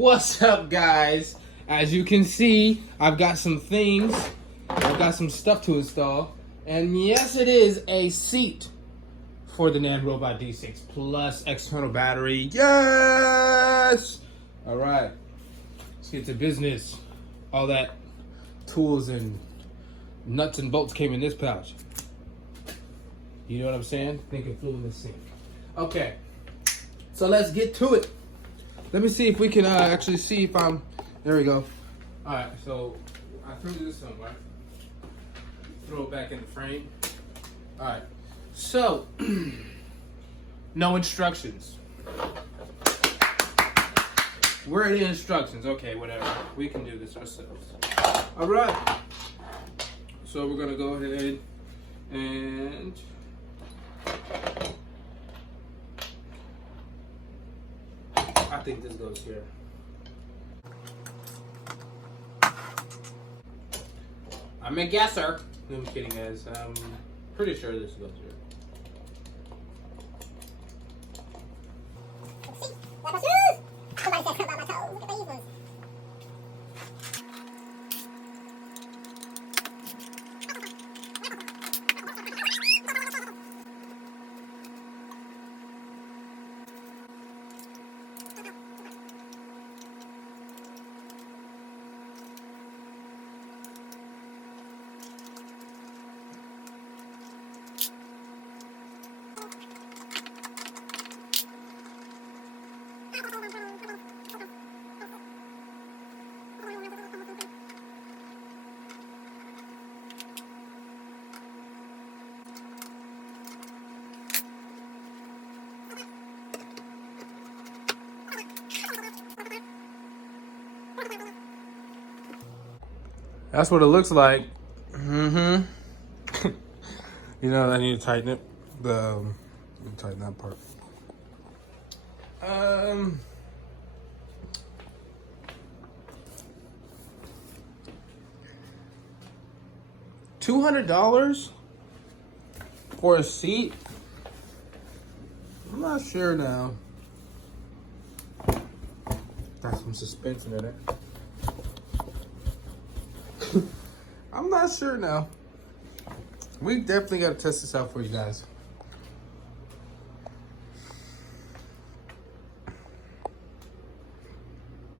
What's up, guys? As you can see, I've got some things. I've got some stuff to install. And yes, it is a seat for the NANROBOT D6 Plus external battery. Yes! All right. Let's get to business. All that tools and nuts and bolts came in this pouch. You know what I'm saying? Think it flew in the sink. Okay. So let's get to it. Let me see if we can actually see if I'm... There we go. All right, so I threw this somewhere. Throw it back in the frame. All right, so no instructions. Where are the instructions? Okay, whatever. We can do this ourselves. All right. So we're gonna go ahead and I think this goes here. I'm a guesser. No, I'm kidding, guys. I'm pretty sure this goes here. Somebody said something about my toes. Look at these ones. That's what it looks like. You know, I need to tighten it. Tighten that part. $200 for a seat? I'm not sure now. Got some suspension in it. I'm not sure now. We definitely got to test this out for you guys.